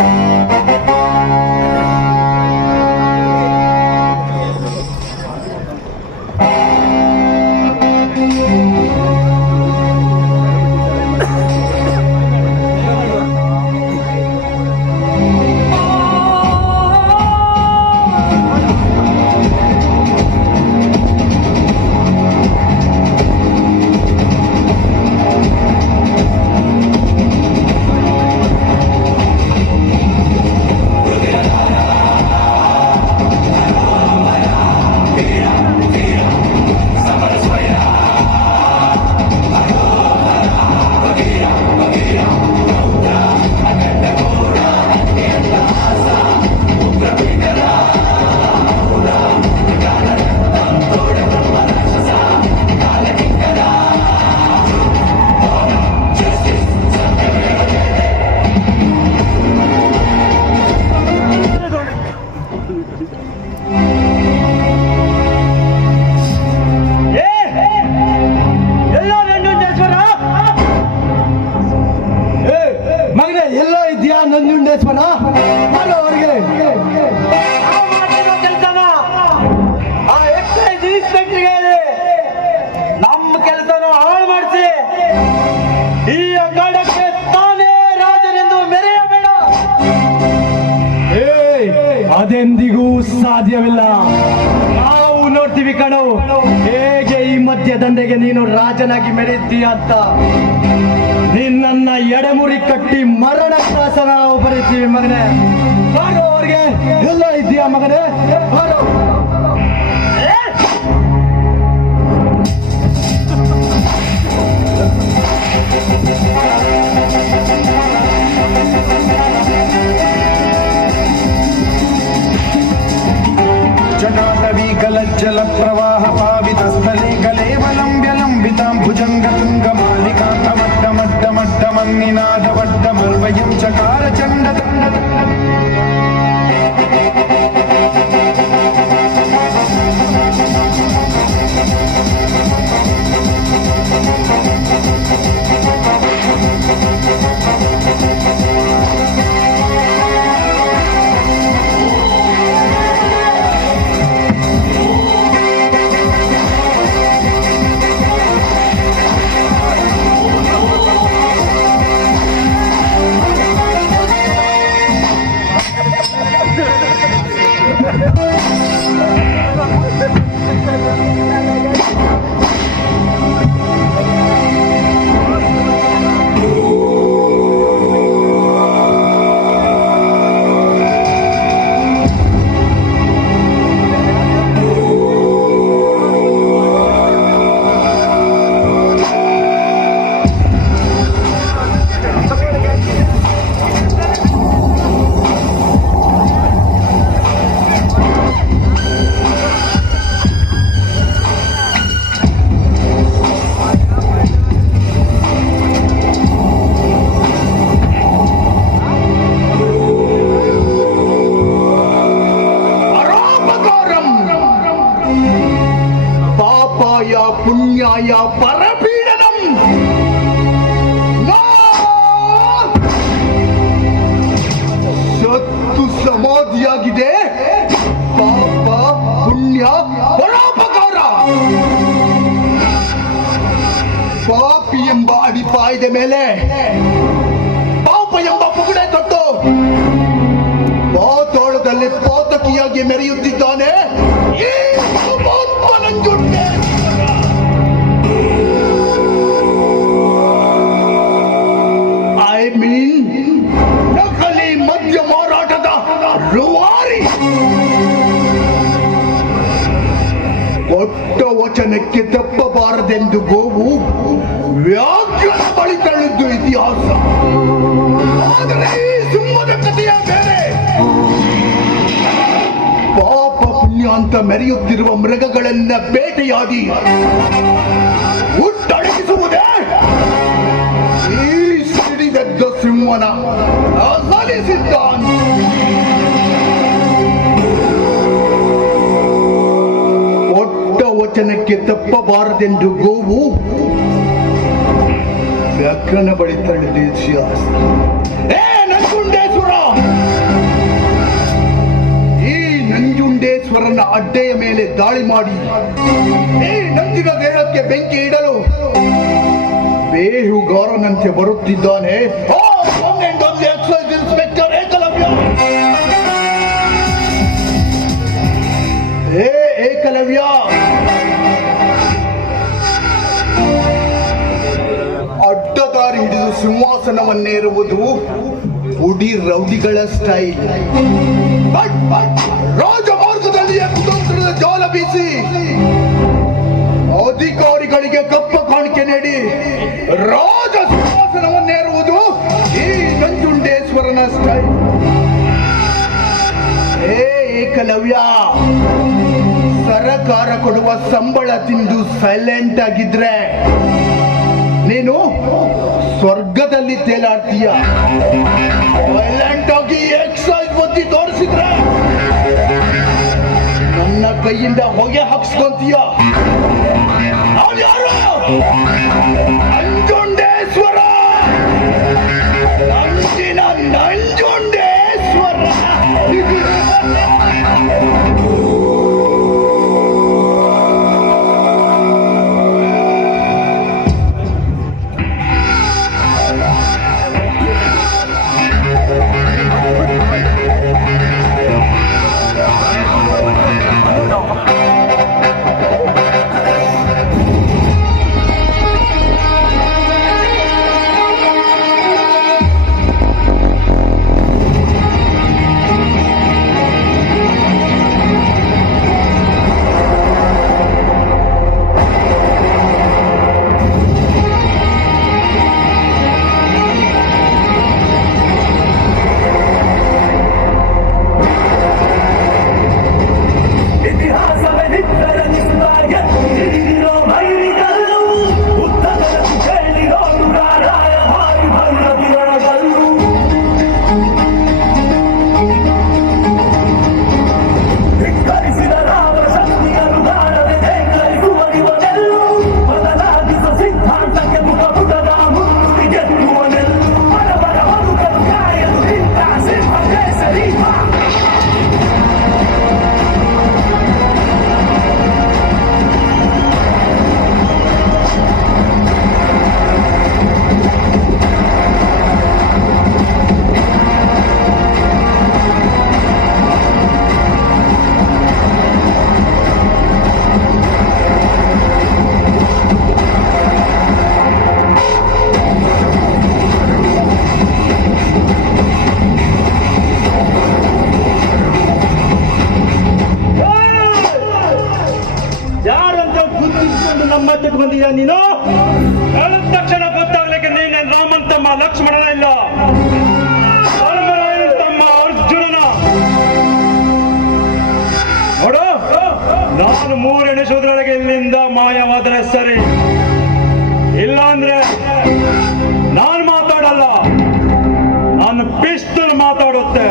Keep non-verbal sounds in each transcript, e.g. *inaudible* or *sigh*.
ಎಲ್ಲೋ ನಂಜುಂಡೇಶ್ವರ ನಾನು ತಂದೆಗೆ ನೀನು ರಾಜನಾಗಿ ಮೆರೆಯುತ್ತೀಯ ಅಂತ. ನಿನ್ನ ಎಡೆಮುರಿ ಕಟ್ಟಿ ಮರಣ ಶಾಸನ ನಾವು ಬರೀತೀವಿ ಮಗನೇ. ಅವ್ರಿಗೆ. ಎಲ್ಲ ಇದೆಯಾ ಮಗನೇ? ಜನಾದವಿ ಗಲಜ್ಜಲ ಪ್ರವಾಹ నినాదవడ్డమన్వయం చకార ಪುಣ್ಯಾಯ ಪರಪೀಡನಂ! ಸತ್ತು ಸಮಾಧಿಯಾಗಿದೆ. ಪಾಪ, ಪುಣ್ಯ, ಪರೋಪಕಾರ. ಪಾಪಿ ಎಂಬ ಅಡಿಪಾಯದ ಮೇಲೆ ಪಾಪ ಎಂಬ ಪುಗುಡೆ ತೊಟ್ಟು. ಪಾತೋಳದಲ್ಲಿ ಪಾತಕಿಯಾಗಿ ಮೆರೆಯುತ್ತಿದ್ದಾನೆ. ಈ ಪರಮಾತ್ಮ ತಪ್ಪಬಾರದೆಂದು ಗೋವು ವ್ಯಾಖ್ಯಾನ ಬಳಿ ತಳ್ಳಿದ್ದು ಇತಿಹಾಸ. ಆದರೆ ಈ ಕಥೆಯ ಬೇರೆ ಪಾಪ ಪುಣ್ಯ ಅಂತ ಮೆರೆಯುತ್ತಿರುವ ಮೃಗಗಳನ್ನ ಬೇಟೆಯಾಡಿ ತಪ್ಪಬಾರದೆಂದು ಗೋವು. ವ್ಯಾಕರಣ ಬಳಿ ತರಳಿದೆ ನಂಜುಂಡೇಶ್ವರ! ಈ ನಂಜುಂಡೇಶ್ವರನ ಅಡ್ಡೆಯ ಮೇಲೆ ದಾಳಿ ಮಾಡಿ. ಈ ನಂದಿನ ದೇಹಕ್ಕೆ ಬೆಂಕಿ ಇಡಲು ಬೇಹುಗಾರನಂತೆ ಬರುತ್ತಿದ್ದಾನೆ. ಏಕಲವ್ಯ! ಸಿಂಹಾಸನವನ್ನೇರುವುದು ಉಡಿ ರೌಡಿಗಳ ಸ್ಟೈಲ್. ರಾಜಮಾರ್ಗದಲ್ಲಿಯೇ ಕುತಂತ್ರದ ಜೋಲ ಬೀಸಿ ಅಧಿಕಾರಿಗಳಿಗೆ ಕಪ್ಪ ಕಾಣಿಕೆ ನೀಡಿ ರಾಜ ಸಿಂಹಾಸನವನ್ನೇರುವುದು ಈ ನಂಜುಂಡೇಶ್ವರನ ಸ್ಟೈಲ್. ಏ ಏಕಲವ್ಯ, ಸರಕಾರ ಕೊಡುವ ಸಂಬಳ ತಿಂದು ಸೈಲೆಂಟ್ ಆಗಿದ್ರೆ ನೀನು ಸ್ವರ್ಗದಲ್ಲಿ ತೇಲಾಡ್ತೀಯ? ಎಕ್ಸೈಸ್ ಒತ್ತಿ ತೋರಿಸಿದ್ರೆ ನನ್ನ ಕೈಯಿಂದ ಹೊಗೆ ಹಾಕ್ಸ್ಕೊಂತೀಯ? ಯಾರು? ನಂಜುಂಡೇಶ್ವರ ನಂಜಿನ ನಂಜುಂಡೇಶ್ವರ *laughs* ನಾನು ಮೂರೆಣಿಸೋದ್ರೊಳಗೆ ಇಲ್ಲಿಂದ ಮಾಯವಾದರೆ ಸರಿ. ಇಲ್ಲ ಅಂದ್ರೆ ನಾನು ಮಾತಾಡಲ್ಲ. ನಾನು ಪಿಸ್ತೂಲ್ ಮಾತಾಡುತ್ತೆ.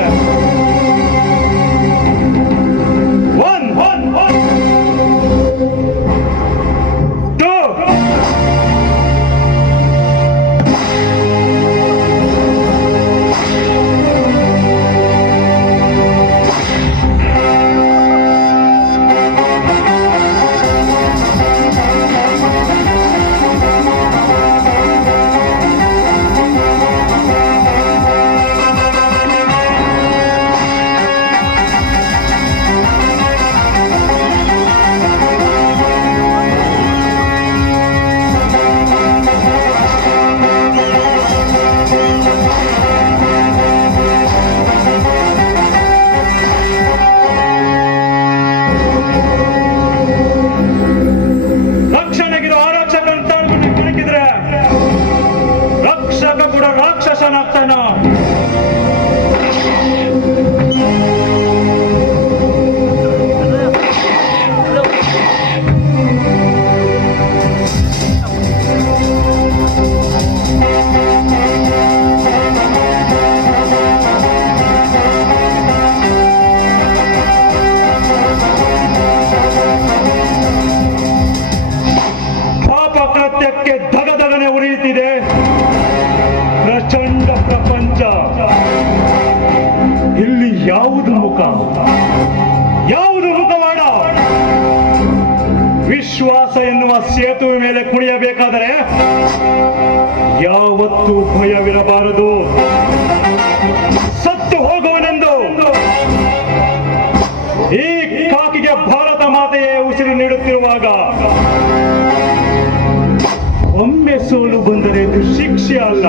ಸೇತುವೆ ಮೇಲೆ ಕುಣಿಯಬೇಕಾದರೆ ಯಾವತ್ತೂ ಭಯವಿರಬಾರದು. ಸತ್ತು ಹೋಗುವನೆಂದು. ಈ ಕಾಕಿಗೆ ಭಾರತ ಮಾತೆಯೇ ಉಸಿರು ನೀಡುತ್ತಿರುವಾಗ ಒಮ್ಮೆ ಸೋಲು ಬಂದರೆ ಇದು ಶಿಕ್ಷೆ ಅಲ್ಲ.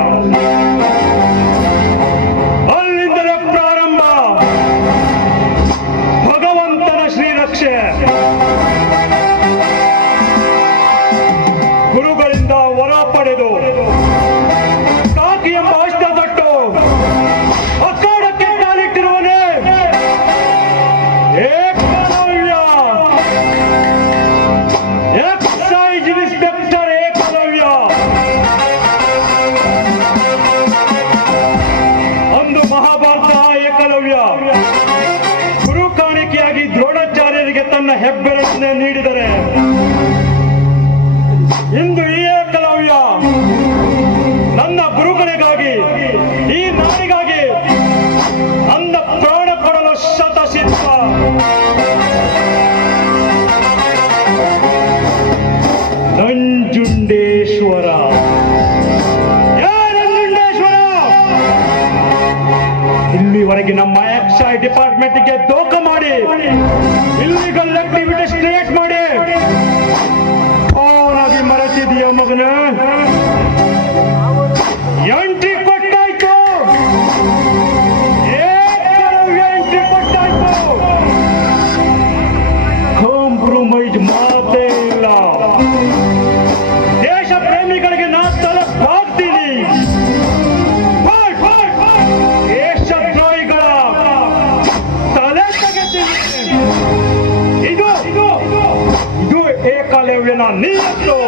Camilo.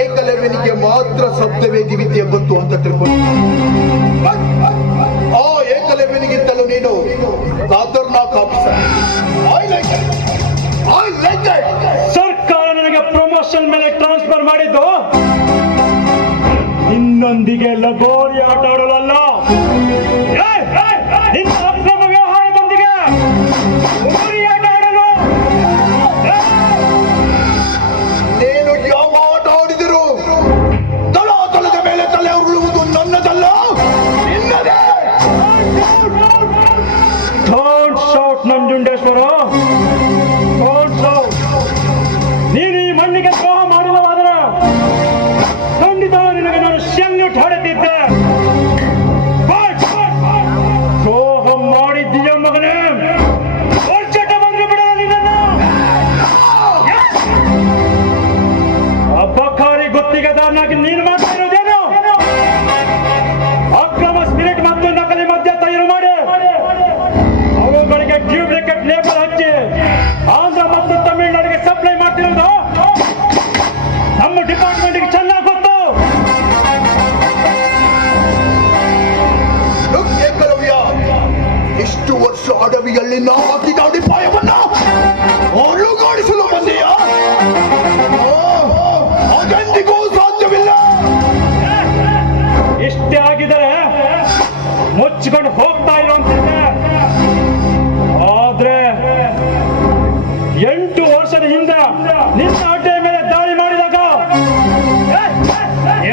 ಏಕಲವ್ಯನಿಗೆ ಮಾತ್ರ ಸತ್ಯವೇ ವಿದ್ಯೆ ಬಂತು ಅಂತ ತಿಳ್ಕೊಂಡು ಆ ಏಕಲವ್ಯನಿಗಿಂತಲೂ ನೀನು ತಾತ ನನ್ನೊಂದಿಗೆ ಲಗೋರಿ ಆಟ ಆಡೋಳಲ್ಲ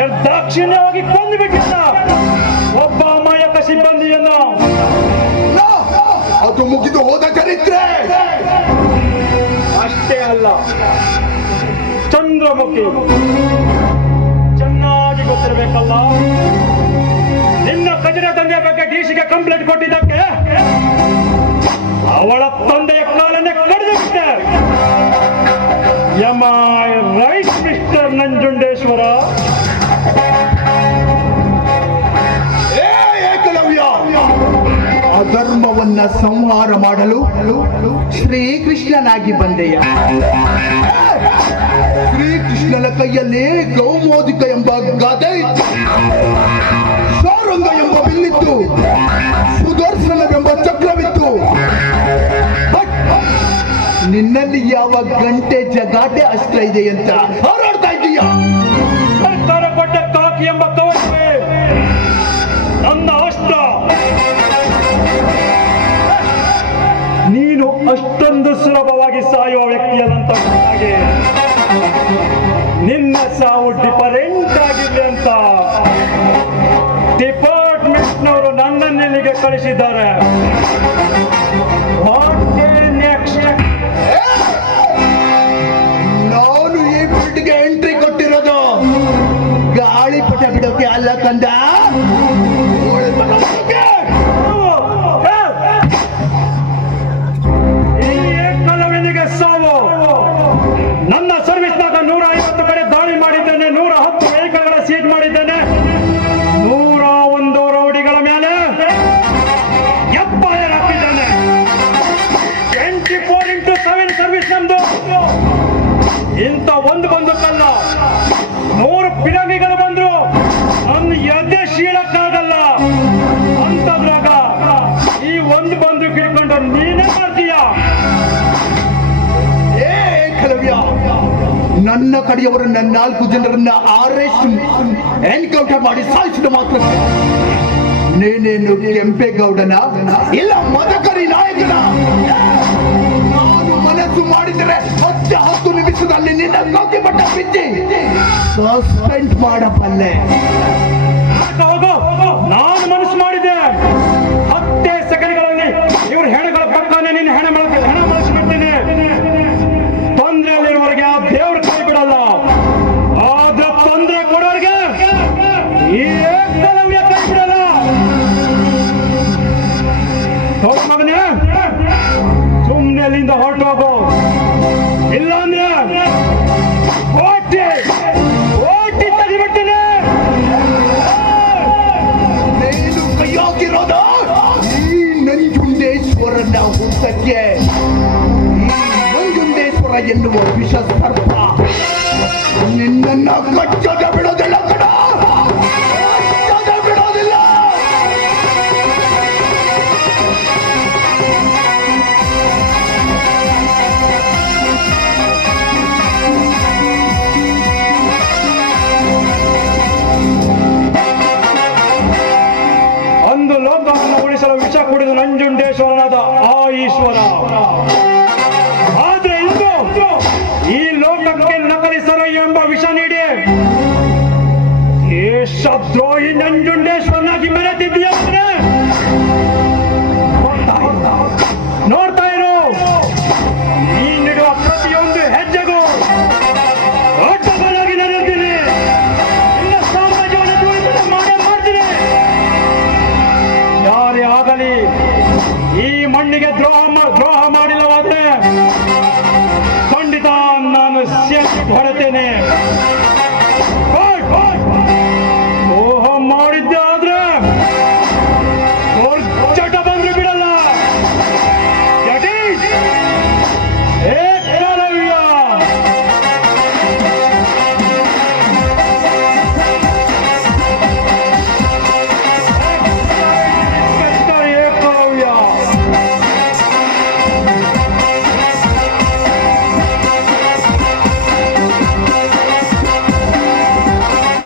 ನಿರ್ದಾಕ್ಷಿಣ್ಯವಾಗಿ ಕೊಂದುಬಿಟ್ಟಿದ್ದ ಒಬ್ಬ ಅಮಾಯಕ ಸಿಬ್ಬಂದಿಯನ್ನು. ಅದು ಮುಗಿದು ಹೋದ ಚರಿತ್ರೆ. ಅಷ್ಟೇ ಅಲ್ಲ. ಚಂದ್ರಮುಖಿ. ಚೆನ್ನಾಗಿ ಗೊತ್ತಿರಬೇಕಲ್ಲ. ನಿನ್ನ ಕಜಿನ ತಂದೆಯ ಬಗ್ಗೆ ಡಿಸಿಗೆ ಕಂಪ್ಲೇಂಟ್ ಕೊಟ್ಟಿದ್ದಕ್ಕೆ ಅವಳ ತಂದೆಯ ಕಾಲನ್ನೇ ಕಡಿದಿಟ್ಟೆ am I right mister Nanjundeshwara. ಅಧರ್ಮವನ್ನ ಸಂಹಾರ ಮಾಡಲು ಶ್ರೀಕೃಷ್ಣನಾಗಿ ಬಂದೆಯ. ಶ್ರೀಕೃಷ್ಣನ ಕೈಯಲ್ಲಿ ಗೌಮೋದಿಕ ಎಂಬ ಗಾದೆ ಸೌರಂಗ ಎಂಬ ಬಿಲ್ಲಿತ್ತು. ಸುದರ್ಶನವೆಂಬ ಚಕ್ರವಿತ್ತು. ನಿನ್ನಲ್ಲಿ ಯಾವ ಗಂಟೆ ಜಗಾಟೆ ಅಷ್ಟ ಇದೆ ಅಂತ ವೇದಿಕೆಗೆ ನೆಕ್ಸ್ಟ್ ನಾನು ಈ ಫೀಲ್ಡ್ಗೆ ಎಂಟ್ರಿ ಕೊಟ್ಟಿರೋದು. ಗಾಳಿ ಪಟ ಬಿಡೋಕೆ ಅಲ್ಲ ಕಂದ. ಮಾಡಿ ಅವರನ್ನ ನಾಲ್ಕು ಜನರನ್ನ ಅರೆಸ್ಟ್ ಎನ್ಕೌಂಟರ್ ಮಾಡಿ ಸಾಯಿಸಿದ ಮಾತ್ರ. ನೀನೇನು ಕೆಂಪೇಗೌಡನ? ಇಲ್ಲ, ಮದಕರಿ ನಾಯಕನ? ನಾನು ಮನಸ್ಸು ಮಾಡಿದರೆ ಹತ್ತು ಹತ್ತು ನಿಮಿಷದಲ್ಲಿ ನಿನ್ನ ಸೌಖ್ಯಪಟ್ಟ ಬಿದ್ದಿ ಸಸ್ಪೆಂಡ್ ಮಾಡಬಲ್ಲೆ ಹೋಗೋ. ಸಲ ವಿಷ ಕುಡಿದು ನಂಜುಂಡೇಶ್ವರನಾದ ಆ ಈಶ್ವರ ಆದ್ರೆ ಇಂದು ಈ ಲೋಕಕ್ಕೆ ನಕಲಿಸರ ಎಂಬ ವಿಷ ನೀಡಿ ದೇಶದ್ರೋಹಿ ನಂಜುಂಡೇಶ್ವರನಾಗಿ ಮೆರೆತಿದ್ದೀಯ ঘরে